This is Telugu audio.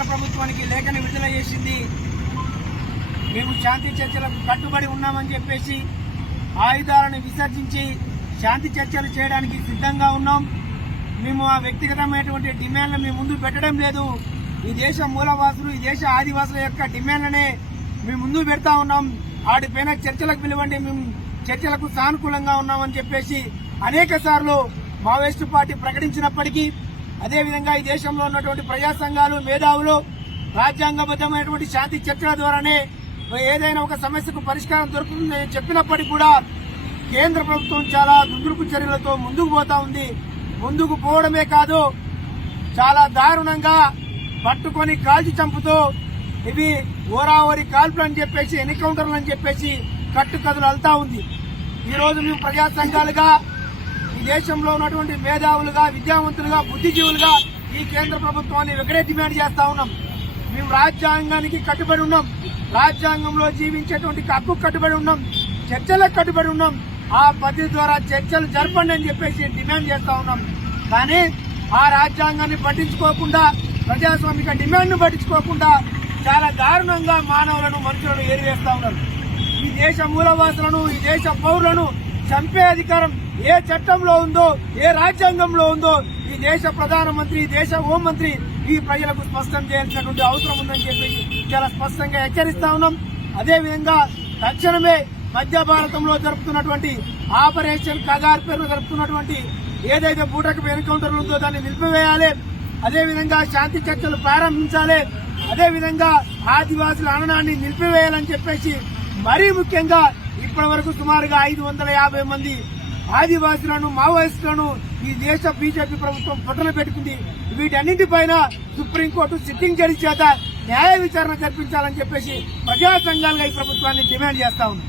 కేంద్ర ప్రభుత్వానికి లేఖను విడుదల చేసింది. మేము శాంతి చర్చలకు కట్టుబడి ఉన్నామని చెప్పేసి ఆయుధాలను విసర్జించి శాంతి చర్చలు చేయడానికి సిద్ధంగా ఉన్నాం. మేము ఆ వ్యక్తిగతమైనటువంటి డిమాండ్లు మేము ముందు పెట్టడం లేదు. ఈ దేశ మూలవాసులు, ఈ దేశ ఆదివాసుల యొక్క డిమాండ్లనే మేము ముందు పెడతా ఉన్నాం. వాటిపైన చర్చలకు పిలవండి, మేము చర్చలకు సానుకూలంగా ఉన్నామని చెప్పేసి అనేక సార్లు మావోయిస్టు పార్టీ ప్రకటించినప్పటికీ, అదేవిధంగా ఈ దేశంలో ఉన్నటువంటి ప్రజా సంఘాలు, మేధావులు రాజ్యాంగబద్దమైనటువంటి శాంతి చర్చల ద్వారానే ఏదైనా ఒక సమస్యకు పరిష్కారం దొరుకుతుందని చెప్పినప్పటికీ కూడా కేంద్ర ప్రభుత్వం చాలా దుందుడుకు చర్యలతో ముందుకు పోతా ఉంది. ముందుకు పోవడమే కాదు, చాలా దారుణంగా పట్టుకొని కాల్చి చంపుతూ ఇవి ఓరావరి కాల్పులు అని చెప్పేసి, ఎన్కౌంటర్లు అని చెప్పేసి కట్టుకథలు అల్తా ఉంది. ఈ రోజు మేము ప్రజా సంఘాలుగా, ఈ దేశంలో ఉన్నటువంటి మేధావులుగా, విద్యావంతులుగా, బుద్ధిజీవులుగా ఈ కేంద్ర ప్రభుత్వాన్ని ఒకటే డిమాండ్ చేస్తా ఉన్నాం. మేము రాజ్యాంగానికి కట్టుబడి ఉన్నాం, రాజ్యాంగంలో జీవించేటువంటి హక్కు కట్టుబడి ఉన్నాం, చర్చలకు కట్టుబడి ఉన్నాం. ఆ పద్ధతి ద్వారా చర్చలు జరపండి అని చెప్పేసి డిమాండ్ చేస్తా ఉన్నాం. కానీ ఆ రాజ్యాంగాన్ని పట్టించుకోకుండా, ప్రజాస్వామిక డిమాండ్ ను పట్టించుకోకుండా చాలా దారుణంగా మానవులను, మనుషులను ఏరివేస్తా ఉన్నారు. ఈ దేశ మూలవాసులను, ఈ దేశ పౌరులను చంపే అధికారం ఏ చట్టంలో ఉందో, ఏ రాజ్యాంగంలో ఉందో ఈ దేశ ప్రధానమంత్రి, ఈ దేశ హోంమంత్రి ఈ ప్రజలకు స్పష్టం చేయాల్సినటువంటి అవసరం ఉందని చెప్పేసి చాలా స్పష్టంగా హెచ్చరిస్తా ఉన్నాం. అదేవిధంగా తక్షణమే మధ్య భారతంలో జరుపుతున్నటువంటి ఆపరేషన్ కగార్ పేరు జరుపుతున్నటువంటి ఏదైతే బూటకు ఎన్కౌంటర్లు ఉందో దాన్ని నిలిపివేయాలి. అదేవిధంగా శాంతి చర్చలు ప్రారంభించాలి. అదేవిధంగా ఆదివాసుల హననాన్ని నిలిపివేయాలని చెప్పేసి, మరీ ముఖ్యంగా ఇప్పటి వరకు సుమారుగా 550 మంది ఆదివాసులను, మావోయిస్టులను ఈ దేశ బీజేపీ ప్రభుత్వం పొట్టన పెట్టుకుంది. వీటన్నింటిపైన సుప్రీంకోర్టు సిట్టింగ్ జడ్జి చేత న్యాయ విచారణ జరిపించాలని చెప్పేసి ప్రజా సంఘాలుగా ఈ ప్రభుత్వాన్ని డిమాండ్ చేస్తా ఉంది.